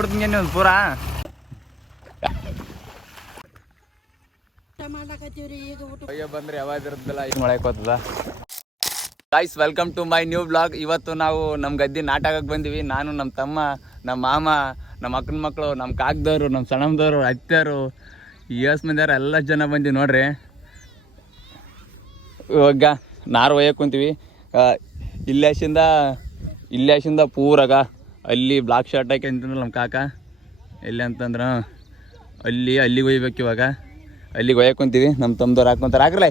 ಒಂದು ಪೂರಾ ಬಂದ್ರೆ ಯಾವಾಗ ಇರುತ್ತಲ್ಲ ಈಗ ಮಳೆಕೋತದ. Guys welcome to my new blog. ಇವತ್ತು ನಾವು ನಮ್ಮ ಗದ್ದೆ ನಾಟಕಕ್ಕೆ ಬಂದಿವಿ. ನಾನು ನಮ್ಮ ತಮ್ಮ, ನಮ್ಮ ಮಾಮ, ನಮ್ಮ ಅಕ್ಕನ ಮಕ್ಕಳು, ನಮ್ಮ ಕಾಕದವರು, ನಮ್ಮ ಸಣ್ಣಮ್ಮದವರು, ಅತ್ತೆಯರು, ಮಂದಿಯವರು ಎಲ್ಲ ಜನ ಬಂದಿವಿ ನೋಡ್ರಿ. ಇವಾಗ ನಾರು ಒಯ್ಯಕ್ಕೆ ಕುಂತೀವಿ. ಇಲ್ಲಾಶಿಂದ ಪೂರಾಗ ಅಲ್ಲಿ ಬ್ಲಾಕ್ ಶರ್ಟ್ ಹಾಕಿ ಅಂತಂದ್ರೆ ನಮ್ಮ ಕಾಕ ಎಲ್ಲಿ ಅಂತಂದ್ರೆ ಅಲ್ಲಿಗೆ ಒಯ್ಬೇಕು. ಇವಾಗ ಅಲ್ಲಿಗೆ ಒಯ್ಯಕ್ಕೆ ಕುಂತೀವಿ. ನಮ್ಮ ತಮ್ಮದವ್ರು ಹಾಕ್ಕೊಂತಾರೆ. ಹಾಕ್ರಲ್ಲ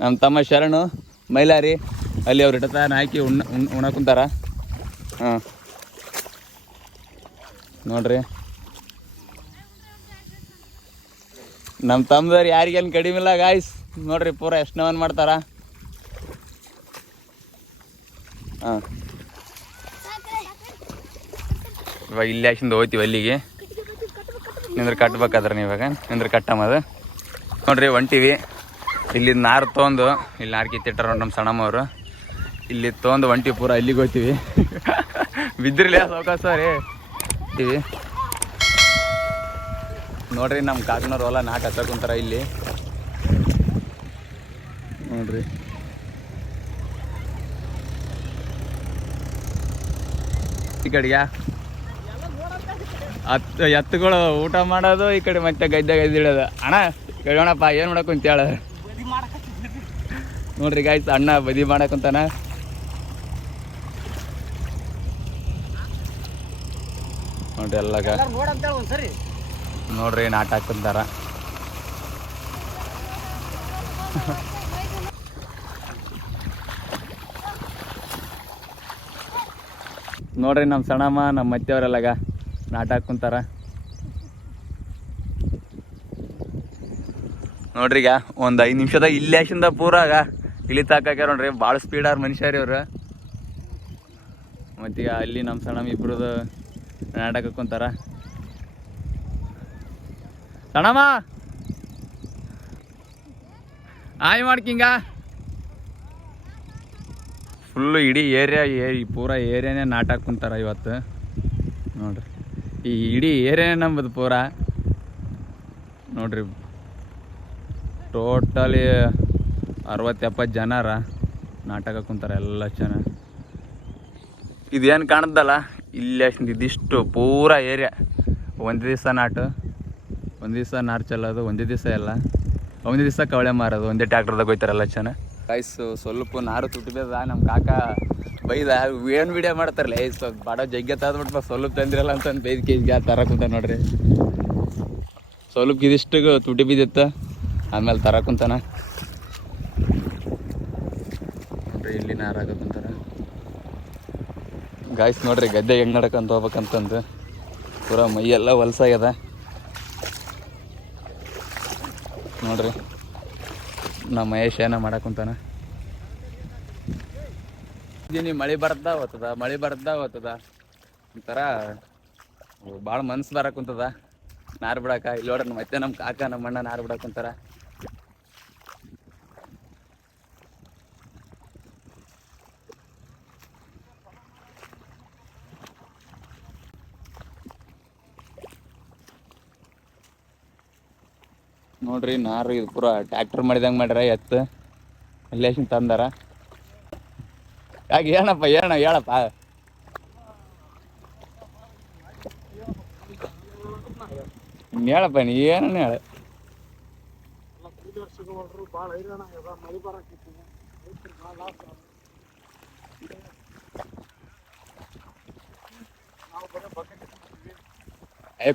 ನಮ್ಮ ತಮ್ಮ ಶರಣು ಮೈಲಾರಿ ಅಲ್ಲಿ ಅವ್ರು ಇಡತಾನ ಹಾಕಿ ಉಣ್ಣಾಕುಂತಾರ. ಹಾಂ ನೋಡ್ರಿ, ನಮ್ಮ ತಮ್ಮದವ್ರು ಯಾರಿಗೇನು ಕಡಿಮೆ ಇಲ್ಲ ಗಾಯ್ಸ್. ನೋಡ್ರಿ ಪೂರ ಎಷ್ಟು ನೋವನ್ ಮಾಡ್ತಾರ. ಹಾಂ ಇವಾಗ ಇಲ್ಲಿ ಹಾಕಿಂದ ಹೋಗ್ತೀವಿ ಅಲ್ಲಿಗೆ. ನಿಂದ್ರೆ ಕಟ್ಬೇಕಾದ್ರೆ ನೀವಾಗ ನಿಂದ್ರೆ ಕಟ್ಟಮ್ಮದು ನೋಡ್ರಿ. ಹೊಂಟಿವಿ. ಇಲ್ಲಿ ನಾರು ತೊಗೊಂಡು ಇಲ್ಲಿ ನಾರು ಕಿತ್ತಿಟ್ಟಾರ ನಮ್ಮ ಸಣ್ಣಮ್ಮವರು. ಇಲ್ಲಿ ತೊಗೊಂಡು ಹೊಂಟಿವಿ ಪೂರ ಅಲ್ಲಿಗೆ ಹೋಗ್ತೀವಿ. ಬಿದ್ದಿರಲಿ ಅವಕಾಶ ರೀ ಇವಿ ನೋಡ್ರಿ. ನಮ್ಮ ಕಾಕನವ್ರು ಹೊಲ ನಾಟ ಹಚ್ಚಕೊಂತಾರ ಇಲ್ಲಿ ನೋಡ್ರಿ. ಈ ಕಡೆಗೆ ಎತ್ತುಗಳು ಊಟ ಮಾಡೋದು, ಈ ಕಡೆ ಮತ್ತೆ ಗದ್ದೆ ಇಡೋದು. ಅಣ್ಣ ಕೇಳೋಣಪ್ಪ ಏನು ಮಾಡಕ್ಕಂತ ಹೇಳ ನೋಡ್ರಿ ಗಾಯ್ಸ್. ಅಣ್ಣ ಬದಿ ಮಾಡಕ್ಕಂತಾನ. ನೋಡ್ರಿ ಎಲ್ಲಾಗ ನೋಡ್ರಿ ನಾಟ ಹಾಕಂತಾರ. ನೋಡ್ರಿ ನಮ್ಮ ಸಣ್ಣಮ್ಮ ನಮ್ಮ ಮತ್ತೆಯವರೆಲ್ಲಾಗ ನಾಟ ಹಾಕುಂತಾರ. ನೋಡ್ರಿ ಈಗ ಒಂದು 5 ನಿಮಿಷದಾಗ ಇಲ್ಲಾಶಿಂದ ಪೂರಾಗ ಇಲ್ಲಿ ತಾಕಾಕ್ಯಾರ ನೋಡ್ರಿ. ಭಾಳ ಸ್ಪೀಡಾರ ಮನುಷ್ಯರಿ ಅವ್ರು. ಮತ್ತೀಗ ಅಲ್ಲಿ ನಮ್ಮ ಸಣ್ಣಮ್ಮ ಇಬ್ರದ್ದು ನಾಟಕ ಹಾಕುಂತಾರ. ಸಣ್ಣಮ್ಮ ಆಯ್ ಮಾಡ್ಕಿಂಗ ಫುಲ್ಲು ಇಡೀ ಏರಿಯಾ ಪೂರಾ ಏರಿಯಾನೇ ನಾಟ ಹಾಕುಂತಾರ ಇವತ್ತು ನೋಡ್ರಿ. ಈ ಇಡೀ ಏರಿಯಾನೇ ನಂಬದು ಪೂರ ನೋಡ್ರಿ. ಟೋಟಲಿ 60-70 ಜನರ ನಾಟಕ ಕುಂತಾರೆ ಎಲ್ಲ ಜನ. ಇದೇನು ಕಾಣುತ್ತಲ್ಲ ಇಲ್ಲಿ ಅಷ್ಟು ಇದಿಷ್ಟು ಪೂರಾ ಏರಿಯಾ ಒಂದೇ ದಿವಸ ನಾಟು, ಒಂದು ದಿವಸ ನಾರು ಚೆಲ್ಲೋದು, ಒಂದೇ ದಿವಸ ಎಲ್ಲ ಒಂದೇ ದಿವಸ ಕವಳೆ ಮಾರೋದು, ಒಂದೇ ಟ್ಯಾಕ್ಟರ್ದಾಗ ಹೋಯ್ತಾರೆ ಎಲ್ಲ ಜನ. ಗಾಯ್ಸು ಸ್ವಲ್ಪ ನಾರು ತುಟ್ಟಿದ ನಮ್ಮ ಕಾಕ ಬೈದ ಏನು ವಿಡಿಯೋ ಮಾಡ್ತಾರಲ್ಲ ಸ್ವಲ್ಪ ಬಾಡ ಜಗ್ಗೆ ತಾದ್ಬಿಟ್ಟು ಸ್ವಲ್ಪ ತಂದಿರಲ್ಲ ಅಂತಂದು 5 kg ತರಕುಂತ ನೋಡ್ರಿ. ಸ್ವಲ್ಪ ಇದಿಷ್ಟು ತುಟಿ ಬಿದ್ದಿತ್ತು, ಆಮೇಲೆ ತರಕುಂತಾನ ನೋಡ್ರಿ. ಇಲ್ಲಿ ನಾರು ಹಾಕುಂತಾರ ಗಾಯ್ಸ್. ನೋಡ್ರಿ ಗದ್ದೆ ಹೆಂಗೆ ನಡ್ಕೊಂತ ಹೋಗ್ಬೇಕಂತಂದು ಪೂರಾ ಮೈಯೆಲ್ಲ ಹೊಲ್ಸಾಗ್ಯದ ನೋಡ್ರಿ. ನಮ್ಮ ಮಹೇಶ್ ಏನ ಮಾಡಕ್ಕಂತಾನ. ಇದೀನಿ ಮಳೆ ಬರ್ತಾ ಹೋಗ್ತದ ಒಂಥರ ಭಾಳ ಮನ್ಸು ಬರಕ್ಕುಂತದ ನಾರು ಬಿಡಾಕ. ಇಲ್ಲಿ ನೋಡ್ರಿ ಮತ್ತೆ ನಮ್ಮ ಕಾಕ ನಮ್ಮ ಅಣ್ಣ ನಾರು ಬಿಡಕ್ಕಂತಾರ. ನೋಡ್ರಿ ನಾರು ಇದು ಪೂರ ಟ್ಯಾಕ್ಟರ್ ಮಾಡಿದಂಗೆ ಮಾಡ್ಯಾರ. ಎತ್ತು ಅಲ್ಲೇಶನ್ ತಂದಾರ. ಯಾಕೆ ಏನಪ್ಪ ಹೇಳಪ್ಪ. ಹೇಳಪ್ಪ ನೀ ಏನನ್ನ ಹೇಳ.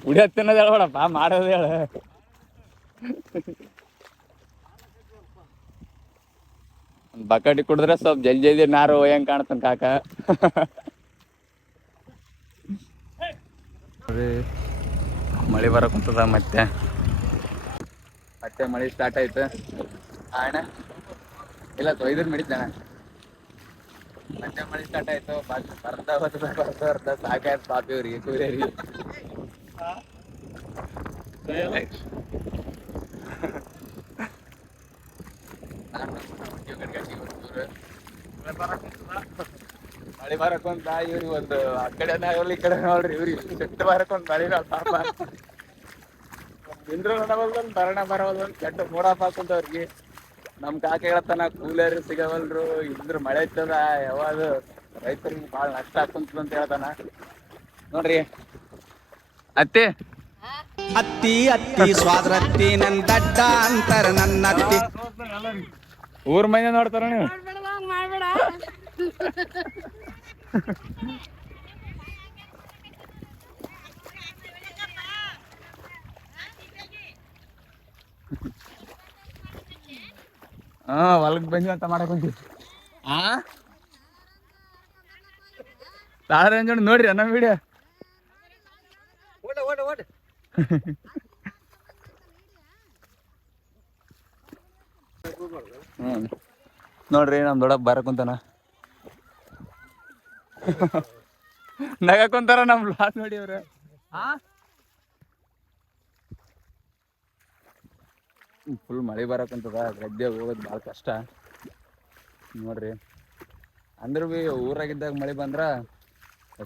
ಕುಡಿಯತ್ತನ್ನೋದು ಹೇಳ್ಬೇಡಪ್ಪ, ಮಾಡೋದು ಹೇಳ. ಬಕೆಟ್ ಕುಡಿದ್ರೆ ಸ್ವಲ್ಪ ಜಲ್ದಿ ನಾರು ಹೆಂಗೆ ಕಾಣ್ತಾನ ಕಾಕ. ಮಳೆ ಬರಕುಂತದ ಮತ್ತೆ ಮಳೆ ಸ್ಟಾರ್ಟ್ ಆಯ್ತು. ಅಣ್ಣ ಇಲ್ಲ ತೊಯ್ದ್ರೆ ನಡೀತಾನ. ಮತ್ತೆ ಮಳೆ ಸ್ಟಾರ್ಟ್ ಆಯ್ತು. ಬರ್ದ ಸಾಕಾಯ್ತು ಪಾಪಿವ್ರಿಗೆ ಸೂರ್ಯರಿಗೆ. ಮಳೆ ಮಳೆ ಬರಕೊಂತ ಇವ್ರಿಗೆ ಒಂದು ಆ ಕಡೆ ಆಗಲಿ ಈ ಕಡೆ ನೋಡ್ರಿ ಇವ್ರಿಗೆ ಕೆಟ್ಟ ಬರಕೊಂತ ಮಳಿನ ಪಾಪ ಇಂದ್ರ ನೋಡವಲ್ದು ಬರಣ ಬರವಲ್ದು ಕೆಟ್ಟ ಮೂಡಾಪ್ ಹಾಕುಂತವ್ರಿಗೆ. ನಮ್ ಕಾಕ ಹೇಳತ್ತಾನ ಕೂಲರ್ ಸಿಗವಲ್ರು ಇಂದ್ರ ಮಳೆ ಇರ್ತದ ಯಾವಾಗ ರೈತರಿಗೆ ಭಾಳ ನಷ್ಟ ಆಗ್ತಂತ ಅಂತ ಹೇಳ್ತಾನ ನೋಡ್ರಿ. ಅತ್ತಿ ಅತ್ತಿ ಅತ್ತಿ ಸ್ವಾದ್ರತ್ತಿ ನನ್ ದಡ್ಡ ಅಂತರ ನನ್ನ ಅತ್ತಿ. ಊರ್ ಮನೆ ನೋಡ್ತಾರ ನೀವು. ಹಾ ಹೊಲಕ್ ಬಂದ್ವಿ ಅಂತ ಮಾಡಕ್ ಕುಂತೀವಿ. ತಾಳರಂಜೋಣ ನೋಡ್ರಿ ನಮ್ಮ ವಿಡಿಯೋ. ನೋಡ್ರಿ ನಮ್ ದೊಡ್ಡಪ್ಪ ಬರಕ್ ಕುಂತಾನ ನಗ ಕುಂತಾರ ನಮ್ ಬ್ಲಾಗ್ ನೋಡಿ ಅವ್ರ. ಫುಲ್ ಮಳೆ ಬರಕುಂತದ ಗದ್ದೆ ಹೋಗೋದು ಭಾಳ ಕಷ್ಟ ನೋಡ್ರಿ. ಅಂದ್ರ ಬಿ ಊರಾಗಿದ್ದಾಗ ಮಳೆ ಬಂದ್ರ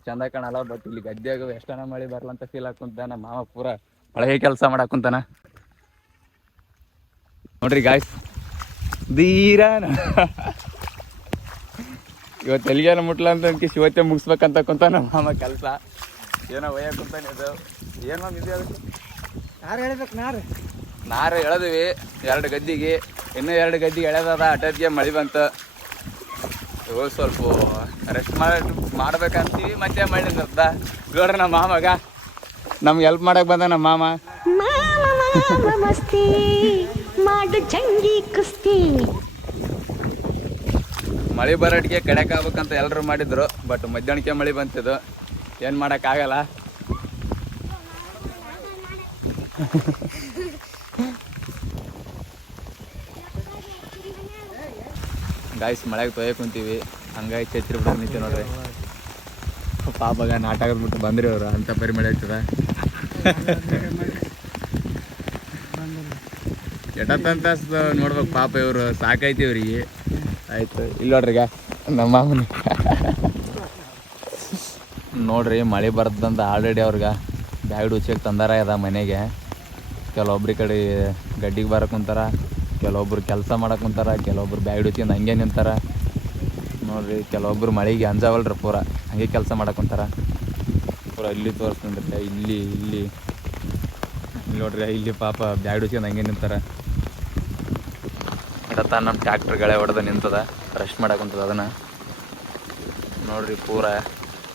ಚಂದ ಕಾಣಲ್ಲ. ಬಟ್ ಇಲ್ಲಿ ಗದ್ದೆಯಾಗ ಎಷ್ಟನ ಮಳೆ ಬರ್ಲ ಅಂತ ಫೀಲ್ ಹಾಕುಂತ ನಮ್ಮ ಮಾವ ಪೂರ ಹಳೆ ಕೆಲಸ ಮಾಡಾಕುಂತಾನ ನೋಡ್ರಿ ಗಾಯ್ಸ್. ಧೀರ ಇವತ್ತು ಎಲ್ಲಿಗೇನ ಮುಟ್ಲ ಅಂತ ಶಿವತ್ತೆ ಮುಗಿಸ್ಬೇಕಂತ ಕುಂತ ನಮ್ಮ ಮಾಮ ಕೆಲಸ ಏನೋ ಒಯ್ಯ ಕುಂತಾನೆ. ಇದು ಏನೋ ಇದೆ ಅದಕ್ಕೆ ಯಾರು ಹೇಳ್ಬೇಕು ನಾರು ಎಳೆದಿವಿ 2 ಗದ್ದಿಗೆ. ಇನ್ನೂ 2 ಗದ್ದಿಗೆ ಎಳೆದದ. ಅಟದ್ಗೆ ಮಳೆ ಬಂತು. ಇವಾಗ ಸ್ವಲ್ಪ ರೆಸ್ಟ್ ಮಾಡ್ಬೇಕಂತೀವಿ ಮತ್ತೆ ಮಳೆ ನಿಂತ ನೋಡ್ರಿ. ನಮ್ಮ ಮಾಮಗ ನಮ್ಗೆ ಹೆಲ್ಪ್ ಮಾಡಕ್ ಬಂದ ನಮ್ಮ ಮಾಮ. ಮಳೆ ಬರೋಟಿಗೆ ಕಡೆಕ್ ಆಗ್ಬೇಕಂತ ಎಲ್ಲರೂ ಮಾಡಿದ್ರು. ಬಟ್ ಮಧ್ಯಾಹ್ನಕ್ಕೆ ಮಳೆ ಬಂತಿದ್ದು ಏನು ಮಾಡೋಕ್ಕಾಗಲ್ಲ. ಗಾಯ್ಸ್ ಮಳೆಗೆ ತೊಯ್ಯಕ್ಕೆ ಕುಂತೀವಿ. ಹಂಗಾಗಿ ಛತ್ರಿ ಬಿಡೋದು ನಿಂತೀವಿ ನೋಡ್ರಿ. ಪಾಪಗ ನಾಟಕ ಬಿಟ್ಟು ಬಂದ್ರಿ ಅವರು. ಅಂತ ಪರಿ ಮಳೆ ಆಗ್ತದ ಎಟತ್ತಂತ ನೋಡ್ಬೇಕು ಪಾಪ ಇವರು. ಸಾಕೈತಿ ಇವ್ರಿಗೆ. ಆಯ್ತು ಇಲ್ಲಿ ನೋಡ್ರಿ ಈಗ ನಮ್ಮ ಮಾಮನ ನೋಡ್ರಿ ಮಳೆ ಬರ್ತದಂತ ಆಲ್ರೆಡಿ ಅವ್ರಿಗೆ ಬ್ಯಾಗ್ ಉಚ್ಚಕ್ಕೆ ತಂದಾರ ಅದ ಮನೆಗೆ. ಕೆಲವೊಬ್ರ ಕಡೆ ಗಡ್ಡಿಗೆ ಬರಕ್ಕೆ ಕುಂತಾರ, ಕೆಲವೊಬ್ರು ಕೆಲಸ ಮಾಡಕ್ಕೆ ಕುಂತಾರ, ಕೆಲವೊಬ್ರು ಬ್ಯಾಗ್ ಉಚ್ಚಿಂದ ಹಂಗೆ ನಿಂತಾರ ನೋಡ್ರಿ. ಕೆಲವೊಬ್ರು ಮಳೆಗೆ ಅಂಜಾವಲ್ರಿ ಪೂರ ಹಂಗೆ ಕೆಲಸ ಮಾಡಕ್ಕೆ ಕುಂತಾರ. ಪೂರ ಇಲ್ಲಿ ತೋರಿಸ್ತಂದ್ರೆ ಇಲ್ಲಿ ಇಲ್ಲಿ ನೋಡ್ರಿ. ಇಲ್ಲಿ ಪಾಪ ಬ್ಯಾಗ್ ಉಚ್ಚಿಂದ ಹಂಗೆ ನಿಂತಾರ. ಇಡತ್ತ ನಮ್ಮ ಟ್ಯಾಕ್ಟ್ರ್ ಗಳೆ ಹೊಡೆದ ನಿಂತದ ರೆಸ್ಟ್ ಮಾಡಕ್ಕೆ ಕುಂತದ. ಅದನ್ನು ನೋಡ್ರಿ ಪೂರ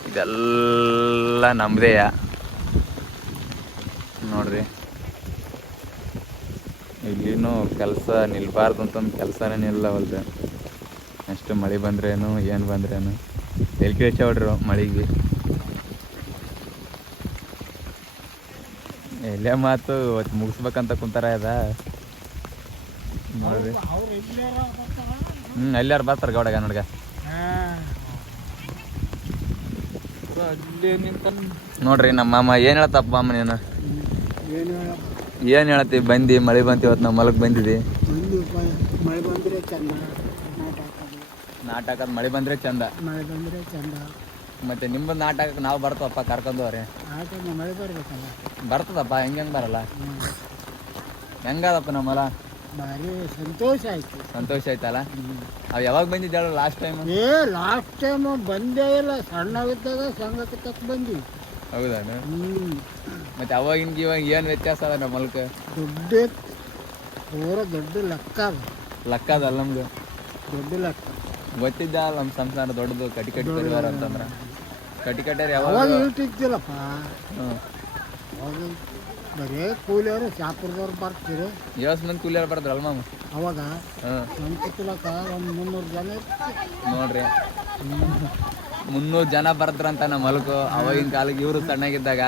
ಇದೆಲ್ಲ ನಮ್ಮದೇಯ ನೋಡ್ರಿ. ಇಲ್ಲಿನೂ ಕೆಲಸ ನಿಲ್ಬಾರ್ದು ಅಂತಂದು ಕೆಲಸನೇ ನಿಲ್ಲವಲ್ದು. ಅಷ್ಟು ಮಳೆ ಬಂದ್ರೇನು ಏನು ಬಂದ್ರೇನು ಎಲ್ಲಿ ಕೇಳ್ಸ ಹೊಡ್ರಿ ಮಳೆಗೆ. ಎಲ್ಲೇ ಮಾತು ಇವತ್ತು ಮುಗಿಸ್ಬೇಕಂತ ಕುಂತಾರ ಅದ ನೋಡ್ರಿ. ಎಲ್ಲಾರು ಬರ್ತಾರ ಗೌಡಗ ನೋಡ್ಗ. ನೋಡ್ರಿ ನಮ್ಮ ಮಾಮ ಏನು ಹೇಳ್ತಪ್ಪ ಮಾಮ ನೀನು? ಏನು ಹೇಳ್ತಿ? ಬಂದು ಮಳೆ ಬಂತು ಇವತ್ತು ನಾವು ಮಲಗ್ ಬಂದಿದ್ದಿ. ನಾಟ ಹಾಕೋದು ಮಳೆ ಬಂದ್ರೆ ಚಂದ. ಮತ್ತೆ ನಿಮ್ಮದು ನಾಟ ಹಾಕಕ್ಕೆ ನಾವು ಬರ್ತವಪ್ಪ ಕರ್ಕೊಂಡವ್ರಿ. ಬರ್ತದಪ್ಪ ಹೆಂಗೆ ಬರಲ್ಲ. ಹೆಂಗದಪ್ಪ ನಮ್ಮಲ್ಲ ಭಾರಿ ಸಂತೋಷ ಆಯ್ತು. ಸಂತೋಷ ಆಯ್ತಲ್ಲ. ಅವು ಯಾವಾಗ ಬಂದಿದ್ದ ಲಾಸ್ಟ್ ಟೈಮ್? ಲಾಸ್ಟ್ ಟೈಮ್ ಬಂದೇ ಇಲ್ಲ. ಸಣ್ಣವಿದ್ದಾಗ ಸಂಘಕ್ಕೆ ತಕ್ಕ ಬಂದ್ವಿ. ಹೌದಾ? ಮತ್ತೆ ಅವಾಗಿನ ಇವಾಗ ಏನು ವ್ಯತ್ಯಾಸ ಅದ ನಮ್ಮ ಹೊಲಕ್ಕೆ? ದೊಡ್ಡ ಪೂರ ದೊಡ್ಡ ಲೆಕ್ಕ ಅದ. ಲೆಕ್ಕ ಅದಲ್ಲ ನಮ್ಗೆ ದೊಡ್ಡ ಲೆಕ್ಕ ಗೊತ್ತಿದ್ದ ಅಲ್ಲ. ನಮ್ಮ ಸಂಸಾರ ದೊಡ್ಡದು ಕಟ್ಟಿ ಪರಿವಾರ ಅಂತಂದ್ರೆ ಕಟ್ಟಿಕಟ್ಟಾರ ಯಾವಾಗ ಇಟ್ಟಿದ್ದಿಲ್ಲಪ್ಪ. ಅವಾಗ ಬರೇ ಕೂಲಿಯವರು ಶಾಪುರದವ್ರು ಬರ್ತೀರಿ. ಎಷ್ಟು ಮಂದಿ ಕೂಲಿಯವ್ರು ಬರ್ತಾರಲ್ಲ ಮಾಮ ಅವಾಗ? ಸಂಕುಲಕ ಒಂದು 300 ಜನ ನೋಡ್ರಿ. 300 ಜನ ಬರ್ತಾರಂತ ನಮ್ಮ ಹೊಲಕ್ಕೂ. ಅವಾಗಿನ ಕಾಲಕ್ಕೆ ಇವರು ಸಣ್ಣಗಿದ್ದಾಗ.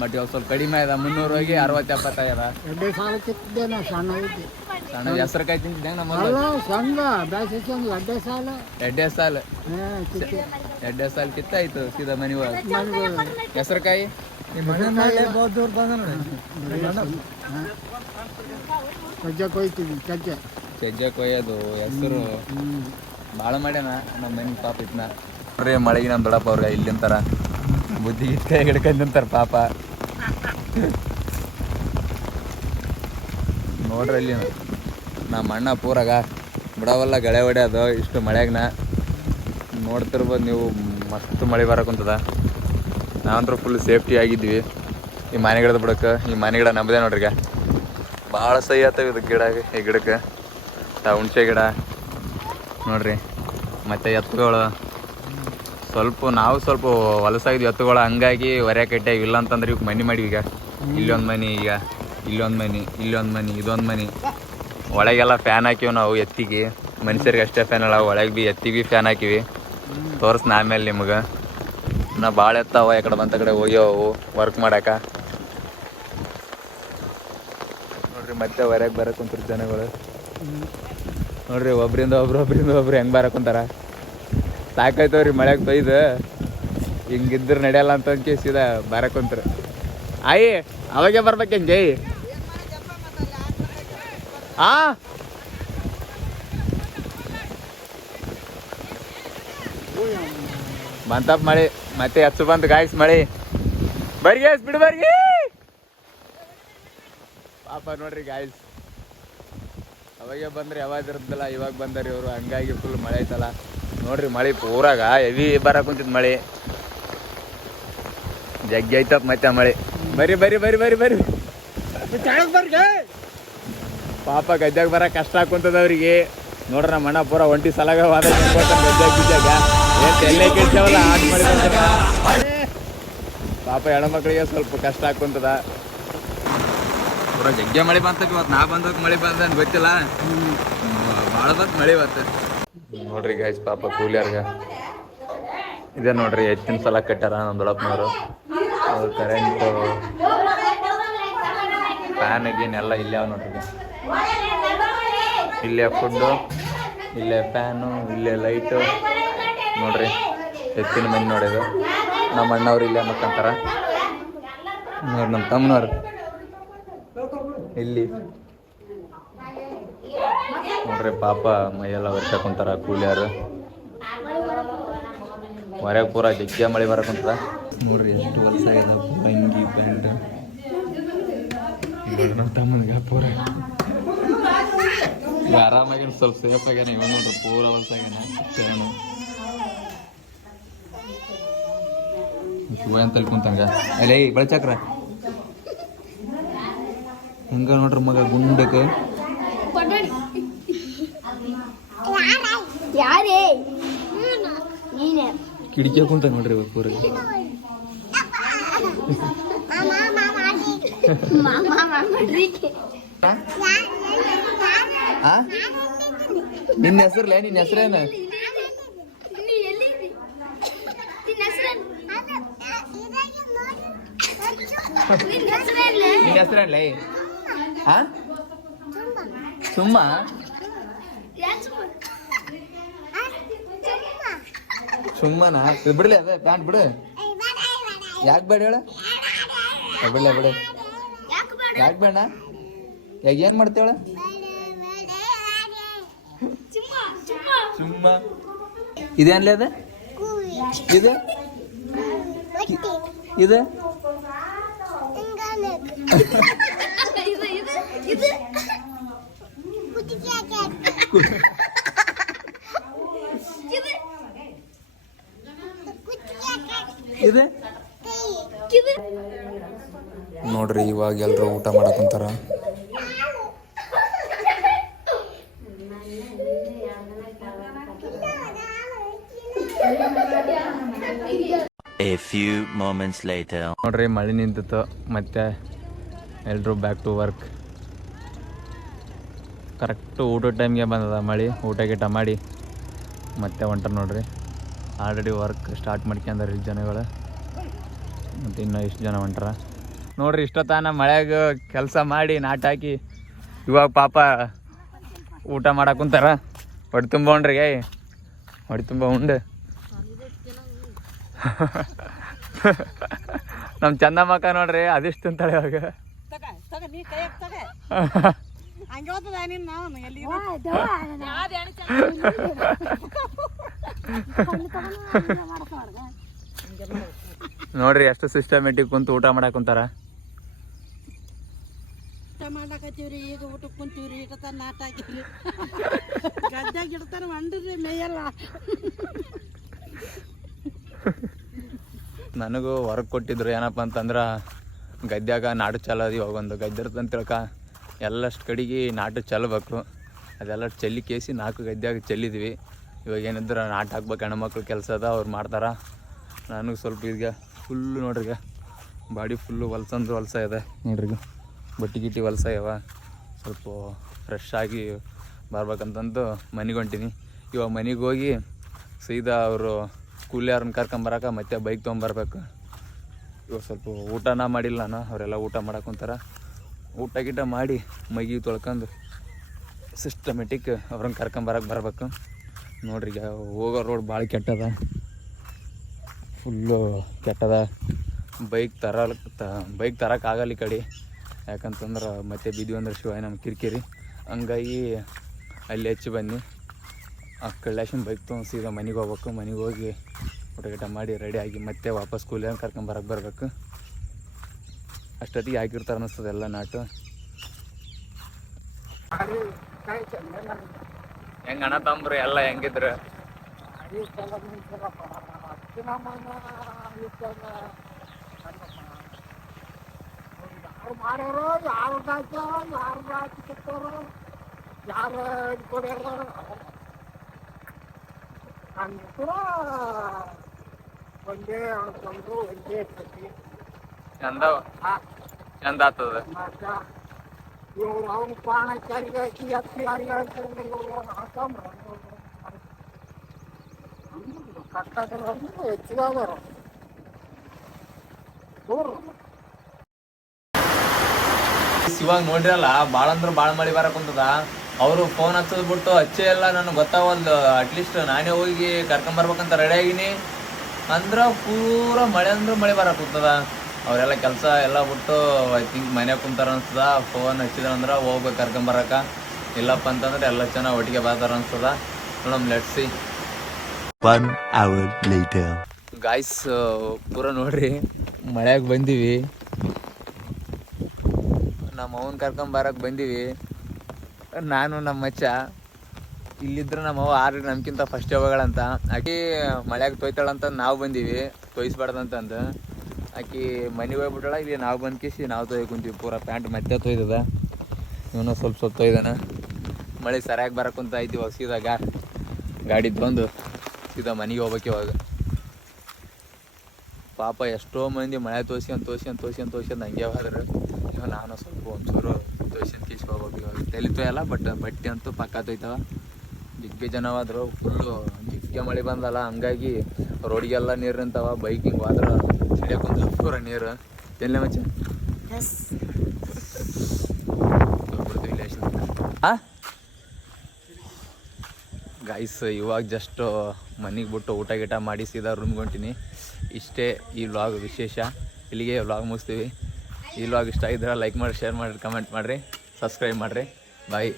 ಬಟ್ ಇವಾಗ ಸ್ವಲ್ಪ ಕಡಿಮೆ ಅದ. 300 ಹೋಗಿ 60-70 ಆಗ್ಯದ. 2 ಸಾಲ ಕಿತ್ತಿದ್ದೆ ನಾವು ಸಣ್ಣ ಸಣ್ಣ ಹೆಸರುಕಾಯಿ ತಿಂತಿದ್ದೆ ನಮ್ಮ ಸಂಘ ಬ್ಯಾಸಿ ಸಂಘ 2 ಸಾಲ 2 ಸಾಲ 2 ಸಾಲ ಕಿತ್ತಾಯ್ತು ಸೀದಾ ಮನೆ ಹೆಸರುಕಾಯಿ. ಸಜ್ಜೆ ಕೊಯ್ತೀವಿ. ಸಜ್ಜೆ ಕೊಯ್ಯೋದು ಹೆಸರು ಭಾಳ ಮಾಡ್ಯಾನ ನಮ್ಮ ಮನೆ ಪಾಪ ಇದನ್ನ. ನೋಡ್ರಿ ಮಳೆಗೆ ನಮ್ಮ ದೊಡ್ಡಪ್ಪ ಅವ್ರಿಗೆ ಇಲ್ಲಿಂತಾರ ಬುದ್ಧಿ ಕೈ ಹಿಡ್ಕೊಂಡಂತಾರ ಪಾಪ. ನೋಡ್ರಿ ಅಲ್ಲಿ ನಮ್ಮ ಅಣ್ಣ ಪೂರಾಗ ಬಿಡವಲ್ಲ ಗಳೆ ಹೊಡ್ಯೋದು ಇಷ್ಟು ಮಳೆಗ್ನ ನೋಡ್ತಿರ್ಬೋದು ನೀವು. ಮಸ್ತ್ ಮಳೆ ಬರಕುಂತದ. ನಾವಂತೂ ಫುಲ್ ಸೇಫ್ಟಿ ಆಗಿದ್ವಿ ಈ ಮನೆ ಗಿಡದ ಬಿಡಕ್ಕೆ. ಈ ಮನೆ ಗಿಡ ನಮ್ಮದೇ ನೋಡ್ರಿ. ಈಗ ಭಾಳ ಸಹಿ ಆತವ ಇದು ಗಿಡ. ಈ ಗಿಡಕ್ಕೆ ಹುಣಸೆ ಗಿಡ ನೋಡ್ರಿ. ಮತ್ತು ಎತ್ತುಗಳು ನಾವು ಸ್ವಲ್ಪ ಹೊಲಸಾಗಿದ್ವಿ ಎತ್ತುಗಳು, ಹಂಗಾಗಿ ಹೊರೆ ಕಟ್ಟಾಗಿ. ಇಲ್ಲ ಅಂತಂದ್ರೆ ಇವಾಗ ಮನೆ ಮಾಡಿವಿ. ಈಗ ಇಲ್ಲೊಂದು ಮನೆ, ಈಗ ಇಲ್ಲೊಂದು ಮನೆ, ಇಲ್ಲೊಂದು ಮನೆ, ಇದೊಂದು ಮನೆ. ಒಳಗೆಲ್ಲ ಫ್ಯಾನ್ ಹಾಕಿವಿ ನಾವು ಎತ್ತಿಗೆ. ಮನುಷ್ಯರಿಗೆ ಅಷ್ಟೇ ಫ್ಯಾನ್ ಅಲ್ಲ, ಒಳಗೆ ಭೀ ಎತ್ತಿಗೆ ಫ್ಯಾನ್ ಹಾಕಿವಿ. ತೋರಿಸ್ನ ಆಮೇಲೆ ನಿಮ್ಗೆ. ನಾ ಭಾಳ ಎತ್ತಾವ ಈ ಕಡೆ ಬಂತ ಕಡೆ ಹೋಗ್ಯಾವು ವರ್ಕ್ ಮಾಡಾಕ. ನೋಡ್ರಿ ಮತ್ತೆ ಹೊರಗೆ ಬರಕ್ಕೆ ಕುಂತಾರ ಜನಗಳು. ನೋಡ್ರಿ ಒಬ್ರಿಂದ ಒಬ್ರು ಹೆಂಗೆ ಬರಕ್ಕೆ ಕುಂತಾರ. ಸಾಕಾಯ್ತವ್ರಿ ಮಳೆಗೆ ತೊಯ್ದು. ಹಿಂಗಿದ್ರೆ ನಡೆಯಲ್ಲ ಅಂತ ಕೇಸಿದ ಬರಕ್ಕೆ ಕುಂತ್ರ. ಆಯಿ ಅವಾಗೆ ಬರ್ಬೇಕು ಹೆಂಗೆ ಬಂತಪ್ಪ ಮಳೆ. ಮತ್ತೆ ಹಚ್ಚು ಬಂತು ಗಾಯ್ಸ್ ಮಳೆ. ಬರ್ಗಿ ಗಾಯ್ಸ್ ಬಿಡು ಬರ್ಗಿ ಪಾಪ. ನೋಡ್ರಿ ಗಾಯ್ಸ್ ಅವಾಗೆ ಬಂದ್ರೆ ಯಾವಾಗ ಇರುತ್ತಲ್ಲ, ಇವಾಗ ಬಂದಾರಿ ಇವರು. ಹಂಗಾಗಿ ಫುಲ್ ಮಳೆ ಐತಲ್ಲ ನೋಡ್ರಿ. ಮಳೆ ಪೂರಾಗ ಹೆವಿ ಬರಕ್ ಕುಂತಿದ್ ಮಳೆ. ಜಗ್ಗಿ ಐತಪ್ಪ ಮತ್ತೆ ಮಳೆ. ಬರ್ರಿ ಬರ್ರಿ ಬರ್ರಿ ಬರ್ರಿ ಬರ್ರಿ ಪಾಪ ಗದ್ಯಾಗ ಬರಕ್ ಕಷ್ಟ ಆಕುಂತದ ಅವ್ರಿಗೆ. ನೋಡ್ರಿ ನಮ್ಮ ಅಣ್ಣ ಪೂರ ಒಂಟಿ ಸಲಾಗ ಗದ್ಯಾಗ ಬಿದ್ದಾಗ ಎಲ್ಲೇ ಕೆಡ್ಸವಲ್ಲ ಆಟ ಮಾಡಿ ಪಾಪ ಹೆಣ್ಮಕ್ಳಿಗೆ ಸ್ವಲ್ಪ ಕಷ್ಟ ಆಕುಂತದ. ಪೂರ ಜಗ್ಗಿ ಮಳೆ ಬಂತಪ್ಪ ಇವತ್ತು. ನಾ ಬಂದಕ್ಕೆ ಮಳೆ ಬಂದ ಅಂತ ಗೊತ್ತಿಲ್ಲ, ಭಾಳ ಬಂತು ಮಳೆ ಇವತ್ತು. ನೋಡ್ರಿ ಗಾಯ್ಸ್ ಪಾಪ ಕೂಲಿಯರ್ಗ ಇದೆ ನೋಡ್ರಿ. ಎತ್ತಿನ ಸಲ ಕಟ್ಟಾರ ನಮ್ಮ ದೊಡ್ಡಪ್ಪನವರು. ಕರೆಂಟು ಫ್ಯಾನ್ ಗೀನ್ ಎಲ್ಲ ಇಲ್ಲೇ ಅವ ನೋಡ್ರಿ. ಇಲ್ಲೇ ಫುಡ್ಡು, ಇಲ್ಲೇ ಫ್ಯಾನು, ಇಲ್ಲೇ ಲೈಟು ನೋಡ್ರಿ. ಎತ್ತಿನ ಮನೆ ನೋಡಿದು. ನಮ್ಮ ಅಣ್ಣವ್ರು ಇಲ್ಲೇ ಮಕ್ಕಂತಾರ ನೋಡ್ರಿ. ನಮ್ಮ ತಮ್ಮನವ್ರು ಇಲ್ಲಿ ನೋಡ್ರಿ. ಪಾಪ ಮೈಯೆಲ್ಲ ವರ್ಷಕೊಂತಾರ ಕೂಲಿಯಾರು. ಹೊರಗೆ ಪೂರ ಜಗ್ಗಿಯ ಮಳೆ ಬರಕುಂತದ ನೋಡ್ರಿ. ಎಷ್ಟು ವರ್ಷ ಆಗ್ಯದ ಅಂಗಿ ಪ್ಯಾಂಟ್ ನಮ್ಮ ತಮ್ಮನಿಗೆ ಪೂರ ಆರಾಮಾಗಿ ಸ್ವಲ್ಪ ಸೇಫ್ ಆಗ್ಯಾನ. ಇವ್ ನೋಡ್ರಿ ಪೂರ ವರ್ಷ ಆಗ್ಯಾನ. ಫ್ಯಾನು ಶಿವ ಅಂತ ಕುಂತಂಗ ಅಲ್ಲೇ ಬೆಳಚಕ್ರ ಹೆಂಗ ನೋಡ್ರಿ ಮಗ ಗುಂಡಕ್ಕೆ. ಕಿಡಿಕೆ ಕುಂತ ನೋಡ್ರಿ ಪೂರ. ನಿನ್ನ ಹೆಸರ್ಲೇ? ನಿನ್ನ ಹೆಸರೇನು? ನಿನ್ನ ಹೆಸರಲ್ಲೇ? ಸುಮ್ಮ ಸುಮ್ಮನಾ? ಬಿಡ್ಲಿ ಅದೇ ಪ್ಯಾಂಟ್ ಬಿಡು. ಯಾಕೆ ಬೇಡ ಹೇಳ? ಬಿಡ್ಲ ಬಿಡು. ಯಾಕೆ ಬೇಡ? ಯಾಕೆ ಏನ್ ಮಾಡ್ತೇವಳ? ಸುಮ್ಮ ಇದೇನ್ಲೇ ಅದ? ಇದು ಇದು ಇದೆ ನೋಡ್ರಿ. ಇವಾಗ ಎಲ್ರು ಊಟ ಮಾಡಕುಂತಾರ. A few moments later. ನೋಡ್ರಿ ಮಳೆ ನಿಂತಿತ್ತು. ಮತ್ತೆ ಎಲ್ರು ಬ್ಯಾಕ್ ಟು ವರ್ಕ್. ಕರೆಕ್ಟು ಊಟದ ಟೈಮ್ಗೆ ಬಂದದ ಮಳೆ. ಊಟ ಗೀಟ ಮಾಡಿ ಮತ್ತೆ ಹೊಂಟಾರ ನೋಡ್ರಿ. ಆಲ್ರೆಡಿ ವರ್ಕ್ ಸ್ಟಾರ್ಟ್ ಮಾಡ್ಕೊಂಡಾರ ಈ ಜನಗಳು. ಮತ್ತು ಇನ್ನೂ ಇಷ್ಟು ಜನ ಹೊಂಟಾರ ನೋಡ್ರಿ. ಇಷ್ಟೊತ್ತಾನ ಮಳೆಯಾಗ ಕೆಲಸ ಮಾಡಿ ನಾಟ ಹಾಕಿ ಇವಾಗ ಪಾಪ ಊಟ ಮಾಡಕ್ಕೆ ಕುಂತಾರ. ಹೊಟ್ಟೆ ತುಂಬ ಉಂಡ್ರಿ. ಹೊಟ್ಟೆ ತುಂಬ ಉಂಡು ನಮ್ಮ ಚಂದಮ್ಮಕ್ಕ ನೋಡ್ರಿ ಅದಿಷ್ಟು ತಿಂತಾಳೆ ಇವಾಗ. ನೋಡ್ರಿ ಎಷ್ಟು ಸಿಸ್ಟಮೆಟಿಕ್ ಕುಂತು ಊಟ ಮಾಡಕ್ ಕುಂತಾರ. ಊಟ ಮಾಡ್ಲಾಕತ್ತೀವ್ರಿ, ಈಗ ಊಟಕ್ಕೆ ಕುಂತೀವ್ರಿ, ಈಗ ತನ್ನ ನಾಟ ಹಾಕಿವ್ರಿ. ಗದ್ಯಾಗ ಇಡ್ತಾರ ಮಂಡ್ರಿ ಮೇಯಲ್ಲ. ನನಗೂ ಹೊರಗೆ ಕೊಟ್ಟಿದ್ರು ಏನಪ್ಪ ಅಂತಂದ್ರೆ ಗದ್ಯಾಗ ನಾಟು ಚಲೋದು. ಇವಾಗ ಒಂದು ಗದ್ದೆ ಇರ್ತಂತ ತಿಳ್ಕ ಎಲ್ಲಷ್ಟು ಕಡೆಗೆ ನಾಟು ಚೆಲ್ಲಬೇಕು. ಅದೆಲ್ಲ ಚೆಲ್ಲಿ ಕೇಸಿ 4 ಗದ್ಯಾಗ ಚೆಲ್ಲಿದ್ವಿ. ಇವಾಗ ಏನಿದ್ರೆ ನಾಟು ಹಾಕ್ಬೇಕು, ಹೆಣ್ಮಕ್ಳು ಕೆಲಸ ಅದ ಅವ್ರು ಮಾಡ್ತಾರೆ. ನನಗೆ ಸ್ವಲ್ಪ ಈಗ ಫುಲ್ಲು ನೋಡ್ರಿ ಬಾಡಿ ಫುಲ್ಲು ಹೊಲ್ಸಂದ್ರೆ ಹೊಲ್ಸ ಇದೆ ನೋಡ್ರಿ. ಬಟ್ಟೆ ಗಿಟ್ಟಿ ಹೊಲ್ಸ ಇವ. ಸ್ವಲ್ಪ ಫ್ರೆಶ್ ಆಗಿ ಬರ್ಬೇಕಂತಂದು ಮನೆಗೆ ಹೊಂಟೀನಿ. ಇವಾಗ ಮನೆಗೆ ಹೋಗಿ ಸೀದಾ ಅವರು ಕೂಲಿಯವ್ರನ್ನ ಕರ್ಕೊಂಬರಕ್ಕೆ ಮತ್ತೆ ಬೈಕ್ ತೊಗೊಂಬರ್ಬೇಕು. ಇವಾಗ ಸ್ವಲ್ಪ ಊಟನ ಮಾಡಿಲ್ಲ ನಾನು, ಅವರೆಲ್ಲ ಊಟ ಮಾಡಕ್ಕೆ ಊಟ ಗೀಟ ಮಾಡಿ ಮೈಗಿ ತೊಳ್ಕೊಂಡು ಸಿಸ್ಟಮೆಟಿಕ್ ಅವ್ರನ್ನ ಕರ್ಕೊಂಬರಕ್ಕೆ ಬರ್ಬೇಕು. ನೋಡ್ರಿ ಈಗ ಹೋಗೋ ರೋಡ್ ಭಾಳ ಕೆಟ್ಟದ, ಫುಲ್ಲು ಕೆಟ್ಟದ. ಬೈಕ್ ತರೋಕ್ಕಾಗಲ್ಲ ಈ ಕಡೆ, ಯಾಕಂತಂದ್ರೆ ಮತ್ತೆ ಬಿದ್ವಿ ಅಂದ್ರೆ ಶಿವಾಯ ನಮ್ಮ ಕಿರಿಕಿರಿ. ಹಂಗಾಗಿ ಅಲ್ಲಿ ಹೆಚ್ಚು ಬನ್ನಿ ಆ ಕಳ್ಳಾಶನ್ ಬೈಕ್ ತೊಗೊಂಡು ಸೀದಾ ಮನೆಗೆ ಹೋಗ್ಬೇಕು. ಮನೆಗೆ ಹೋಗಿ ಊಟ ಗೀಟ ಮಾಡಿ ರೆಡಿಯಾಗಿ ಮತ್ತೆ ವಾಪಸ್ ಸ್ಕೂಲಿಗೆ ಕರ್ಕೊಂಬರಕ್ಕೆ ಬರ್ಬೇಕು. ಅಷ್ಟೊತ್ತಿಗೆ ಹಾಕಿರ್ತಾರೆ ಅನ್ನಿಸ್ತದೆ ಎಲ್ಲ ನಾಟು. ಹೆಂಗೆ ಅಣ್ಣ ತಮ್ಮ ಎಲ್ಲ ಹೆಂಗಿದ್ರು? ಯಾರು ಮಾಡ್ಯಾರೋ, ಯಾರು ಹಾಕ್ಯಾರೋ, ಯಾರು ಹಾಕಿ ಸಿಕ್ತಾರೋ, ಯಾರು ಕೊಡ್ಯಾರೋ ಅಂತರ ಒಂದೇ ಅನ್ಕೊಂಡು ಒಂದೇ ಸತಿ ಚಂದ ಆಗ್ತದ. ಇವ್ರು ಅವ್ನ ಪಾಣ ಚಾರಿಗೆ ಹಾಕಿ ಎತ್ತಿ ಹಾಕಂಬ್ರ ಕಟ್ಟಾಕಲ್ಲ ಹೆಚ್ಚಿಗಾದರು ಇವಾಗ ನೋಡ್ರಲ್ಲ ಭಾಳ ಅಂದ್ರೆ ಭಾಳ ಮಳೆ ಬರಕುಂತದ. ಅವರು ಫೋನ್ ಹಚ್ಚೋದು ಬಿಟ್ಟು ಹಚ್ಚೇ ಎಲ್ಲ ನನಗೆ ಗೊತ್ತಾವಲ್ದು. ಅಟ್ಲೀಸ್ಟ್ ನಾನೇ ಹೋಗಿ ಕರ್ಕೊಂಬರ್ಬೇಕಂತ ರೆಡಿ ಆಗಿನಿ ಅಂದ್ರೆ ಪೂರ ಮಳೆ ಅಂದ್ರೆ ಮಳೆ ಬರಕುಂತದ. ಅವರೆಲ್ಲ ಕೆಲಸ ಎಲ್ಲ ಬಿಟ್ಟು ಐ ಥಿಂಕ್ ಮನ್ಯಾಗ ಕುಂತಾರ ಅನ್ಸ್ತದ. ಫೋನ್ ಹಚ್ಚಿದ್ರಂದ್ರೆ ಹೋಗ್ಬೇಕು ಕರ್ಕೊಂಬರಕ್ಕೆ. ಇಲ್ಲಪ್ಪ ಅಂತಂದ್ರೆ ಎಲ್ಲ ಚೆನ್ನಾಗಿ ಒಟ್ಟಿಗೆ ಬರ್ತಾರ ಅನ್ಸ್ತದ. ನೋಡಮ್ let's see. 1 hour later. Guys ಪೂರ ನೋಡ್ರಿ ಮಳೆಯಾಗ ಬಂದೀವಿ. ನಮ್ಮ ಅವನ್ ಕರ್ಕೊಂಬರಕ್ಕೆ ಬಂದೀವಿ. ನಾನು ನಮ್ಮ ಮಚ್ಚ ಇಲ್ಲಿದ್ರೆ ನಮ್ಮ ಅವ್ವ 6 ನಮ್ಗಿಂತ ಫಸ್ಟ್ ಹೋಗಳಂತ. ಆಕಿ ಮಳೆಯಾಗ ತೊಯ್ತಾಳಂತ ನಾವು ಬಂದೀವಿ, ತೊಯ್ಸ್ಬಾರ್ದಂತಂದು. ಆಕಿ ಮನೆಗೆ ಹೋಗ್ಬಿಟ್ಟಾಳ. ಇಲ್ಲಿ ನಾವು ಬಂದು ಕಿಸಿ ನಾವು ತೊಯ್ ಕುಂತೀವಿ. ಪೂರ ಪ್ಯಾಂಟ್ ಮತ್ತೆ ತೊಯ್ದದ, ಇವನು ಸ್ವಲ್ಪ ತೊಯ್ದಾನ. ಮಳೆ ಸರಿಯಾಗಿ ಬರಕ್ಕಂತ ಐತಿ. ಇವಾಗ ಸೀದಾ ಗಾಡಿ ತೊಂದು ಸೀದಾ ಮನೆಗೆ ಹೋಗ್ಬೇಕು. ಇವಾಗ ಪಾಪ ಎಷ್ಟೋ ಮಂದಿ ಮಳೆ ತೋರ್ಸ್ಕೊಂಡು ಹಂಗೆ ಹೋದ್ರೆ ಇವಾಗ ನಾನು ಸ್ವಲ್ಪ ಒಂಚೂರು ತೋರ್ಸ್ಕೊಂಡು ಕಿಸಿ ಹೋಗ್ಬೇಕು. ಇವಾಗ ತಲೆ ತೊಯ್ಯಲ್ಲ, ಬಟ್ ಬಟ್ಟೆ ಅಂತೂ ಪಕ್ಕ ತೊಯ್ತಾವ. ಜಿಗ್ಗೆ ಜನವಾದ್ರು ಫುಲ್ಲು ಜಿಗ್ಗೆ ಮಳೆ ಬಂದಲ್ಲ, ಹಂಗಾಗಿ ರೋಡಿಗೆಲ್ಲ ನೀರು ನಿಂತಾವ. ಬೈಕಿಂಗ್ ಹೋದ್ರೆ ಸಿಡಿಯಕ್ಕಂತ ಪೂರ ನೀರು ಎಲ್ಲ ಮಚ್ಚ ಗೈಸ್. ಇವಾಗ ಜಸ್ಟ್ ಮನೆಗೆ ಬಿಟ್ಟು ಊಟ ಗೀಟ ಮಾಡಿ ಸೀದಾ ರೂಮ್ಗೆ ಹೊಂಟೀನಿ. ಇಷ್ಟೇ ಈ ವ್ಲಾಗ್ ವಿಶೇಷ. ಇಲ್ಲಿಗೆ ವ್ಲಾಗ್ ಮುಗಿಸ್ತೀವಿ. ಈ ವ್ಲಾಗ್ ಇಷ್ಟ ಆಗಿದ್ರೆ ಲೈಕ್ ಮಾಡಿ, ಶೇರ್ ಮಾಡಿರಿ, ಕಮೆಂಟ್ ಮಾಡಿರಿ, ಸಬ್ಸ್ಕ್ರೈಬ್ ಮಾಡಿರಿ. ಬಾಯ್.